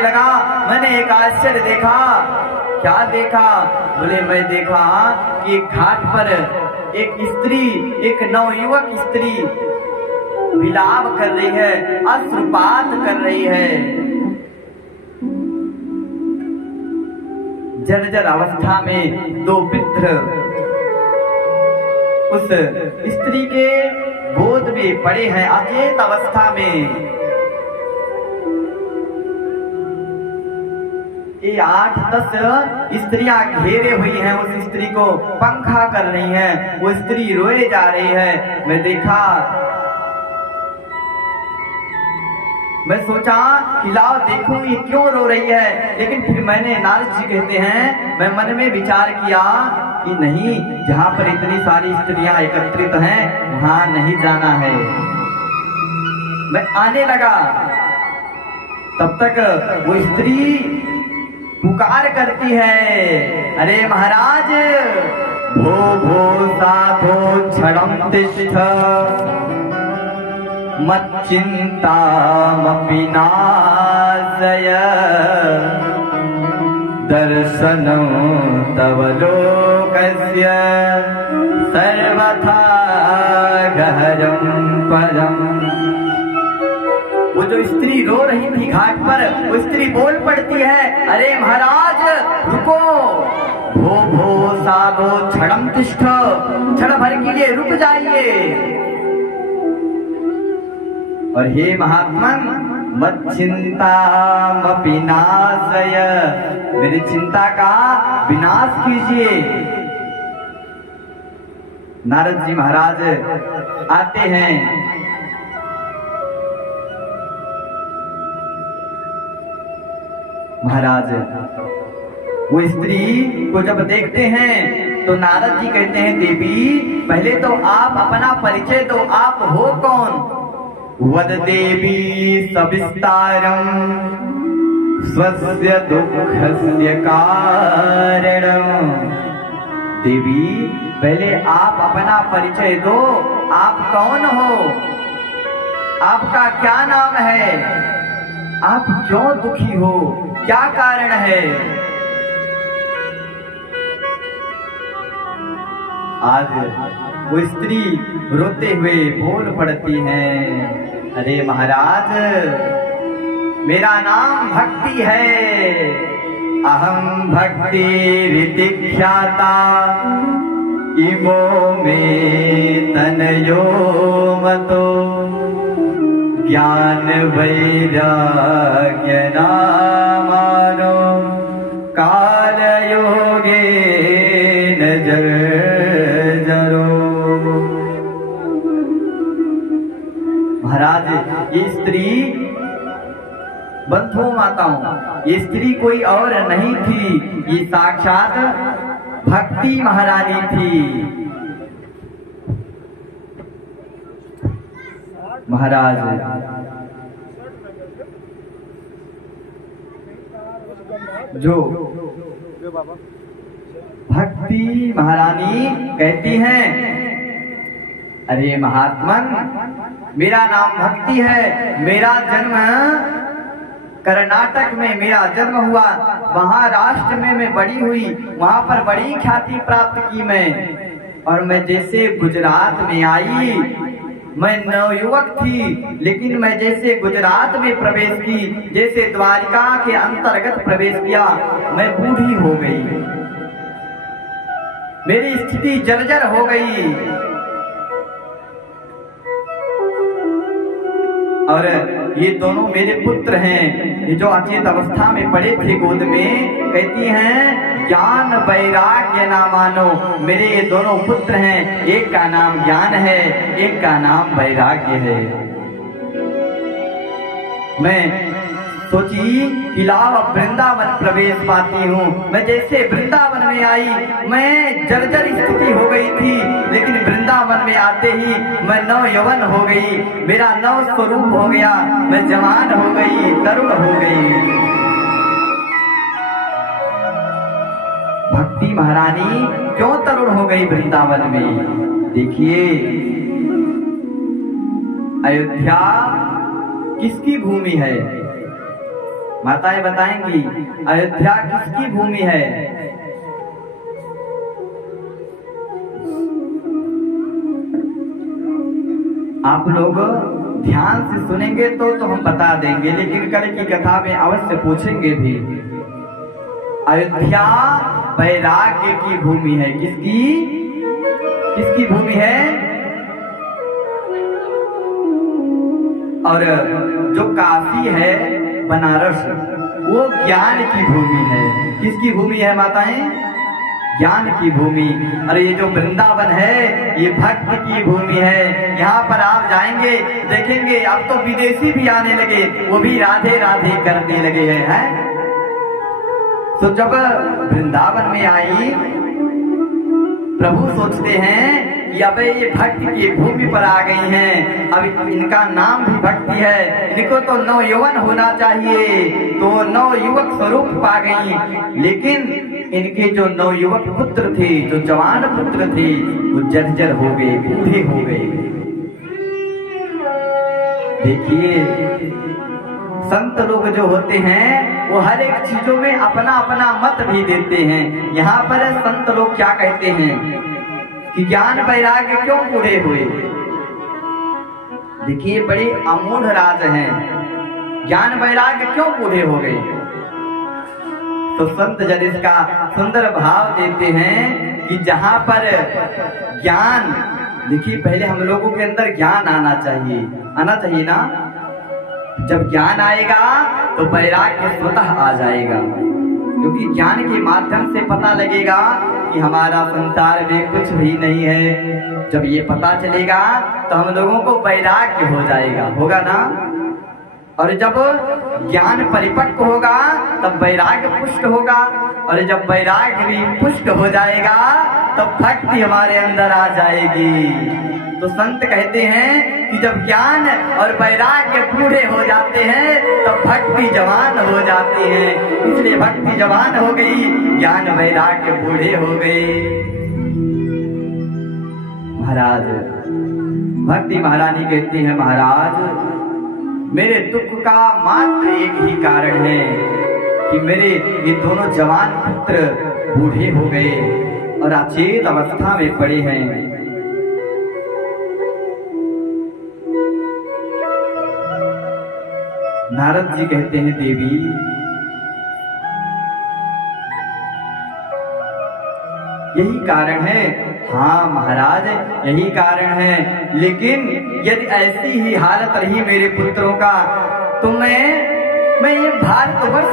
लगा। मैंने एक आश्चर्य देखा। क्या देखा? बोले मैं देखा कि घाट पर एक स्त्री, एक नवयुवक स्त्री विलाप कर रही है, अश्रुपात कर रही है। जर्जर अवस्था में दो वृद्ध उस स्त्री के गोद में पड़े हैं, अचेत अवस्था में। ये 8-10 स्त्रियां घेरे हुई हैं उस स्त्री को, पंखा कर रही हैं। वो स्त्री रोए जा रही है। मैं देखा, मैं सोचा कि लाओ देखूं ये क्यों रो रही है। लेकिन फिर मैंने, नारद जी कहते हैं, मैं मन में विचार किया कि नहीं, जहां पर इतनी सारी स्त्रियां एकत्रित हैं वहां नहीं जाना है। मैं आने लगा, तब तक वो स्त्री पुकार करती है, अरे महाराज, भो भो साधो क्षणं तिष्ठ, मच्चिंतामपि नाशय, दर्शनं तव लोकस्य सर्वथा गहरं परम। वो जो स्त्री रो रही थी घाट पर, वो स्त्री बोल पड़ती है, अरे महाराज रुको, भो भो साधो क्षणं तिष्ठ, क्षण भर के लिए रुक जाइए। और हे महात्मन, मच्चिंतामपि नाशय, मेरी चिंता का विनाश कीजिए। नारद जी महाराज आते हैं। महाराज वो स्त्री को जब देखते हैं तो नारद जी कहते हैं, देवी पहले तो आप अपना परिचय दो, आप हो कौन? वद देवी सविस्तारम स्वस्य दुःखस्य कारणम। देवी पहले आप अपना परिचय दो, आप कौन हो, आपका क्या नाम है, आप क्यों दुखी हो, क्या कारण है? आज वो स्त्री रोते हुए बोल पड़ती है, अरे महाराज, मेरा नाम भक्ति है, अहम भक्ति रीति ख्याता, इमो में तनयो मतो, ज्ञान वैराग्य नामानो, काल योगे नजर जरो। महाराज, ये स्त्री, बंधुओं माताओं, ये स्त्री कोई और नहीं थी, ये साक्षात भक्ति महारानी थी। महाराज जो भक्ति महारानी कहती हैं, अरे महात्मन, मेरा नाम भक्ति है, मेरा जन्म कर्नाटक में मेरा जन्म हुआ, महाराष्ट्र में मैं बड़ी हुई, वहां पर बड़ी ख्याति प्राप्त की मैं। और मैं जैसे गुजरात में आई, मैं नवयुवक थी, लेकिन मैं जैसे गुजरात में प्रवेश की, जैसे द्वारिका के अंतर्गत प्रवेश किया, मैं बूढ़ी हो गई, मेरी स्थिति जर्जर हो गई। और ये दोनों मेरे पुत्र हैं, ये जो अचेत अवस्था में पड़े थे गोद में, कहती हैं, ज्ञान वैराग्य ना मानो। मेरे ये दोनों पुत्र हैं, एक का नाम ज्ञान है, एक का नाम वैराग्य है। मैं सोची कि लाभ वृंदावन प्रवेश पाती हूँ। मैं जैसे वृंदावन में आई, मैं जर्जर स्थिति हो गई थी, लेकिन वृंदावन में आते ही मैं नव यौवन हो गई, मेरा नव स्वरूप हो गया, मैं जवान हो गई, तरुण हो गई। भक्ति महारानी क्यों तरुण हो गई वृंदावन में? देखिए, अयोध्या किसकी भूमि है? माताएं बताएंगी अयोध्या किसकी भूमि है? आप लोग ध्यान से सुनेंगे तो हम बता देंगे, लेकिन कल की कथा में अवश्य पूछेंगे भी। अयोध्या वैराग्य की भूमि है। किसकी भूमि है? और जो काशी है बनारस, वो ज्ञान की भूमि है। किसकी भूमि है माताएं? ज्ञान की भूमि। और ये जो वृंदावन है ये भक्ति की भूमि है। यहाँ पर आप जाएंगे देखेंगे अब तो विदेशी भी आने लगे, वो भी राधे राधे करने लगे हैं। तो जब वृंदावन में आई, प्रभु सोचते हैं कि अब ये भक्ति की भूमि पर आ गई हैं, अब इनका नाम भी भक्ति है, इनको तो नवयौवन होना चाहिए, तो नवयुवक स्वरूप पा गई। लेकिन इनके जो नवयुवक पुत्र थे, जो जवान पुत्र थे, वो जर्जर हो गए, बूढ़े हो गए। देखिए संत लोग जो होते हैं वो हर एक चीजों में अपना अपना मत भी देते हैं। यहाँ पर संत लोग क्या कहते हैं कि ज्ञान वैराग्य क्यों बूढ़े हुए? देखिए बड़े अमूढ़ राज हैं, ज्ञान वैराग्य क्यों बूढ़े हो गए? तो संत जन इसका सुंदर भाव देते हैं कि जहां पर ज्ञान, देखिए पहले हम लोगों के अंदर ज्ञान आना चाहिए ना। जब ज्ञान आएगा तो वैराग्य स्वतः आ जाएगा, क्योंकि ज्ञान के माध्यम से पता लगेगा कि हमारा संसार में कुछ भी नहीं है। जब ये पता चलेगा तो हम लोगों को वैराग्य हो जाएगा, होगा ना। और जब ज्ञान परिपक्व होगा तब वैराग्य पुष्ट होगा, और जब वैराग्य भी पुष्ट हो जाएगा तब भक्ति हमारे अंदर आ जाएगी। तो संत कहते हैं कि जब ज्ञान और वैराग्य बूढ़े हो जाते हैं तब भक्ति जवान हो जाती है। इसलिए भक्ति जवान हो गई, ज्ञान वैराग्य बूढ़े हो गए। महाराज भक्ति महारानी कहती है, महाराज मेरे दुख का मात्र एक ही कारण है कि मेरे ये दोनों जवान पुत्र बूढ़े हो गए और अचेत अवस्था में पड़े हैं। नारद जी कहते हैं, देवी यही कारण है। हाँ महाराज यही कारण है, लेकिन यदि ऐसी ही हालत रही मेरे पुत्रों का तो मैं ये भारतवर्ष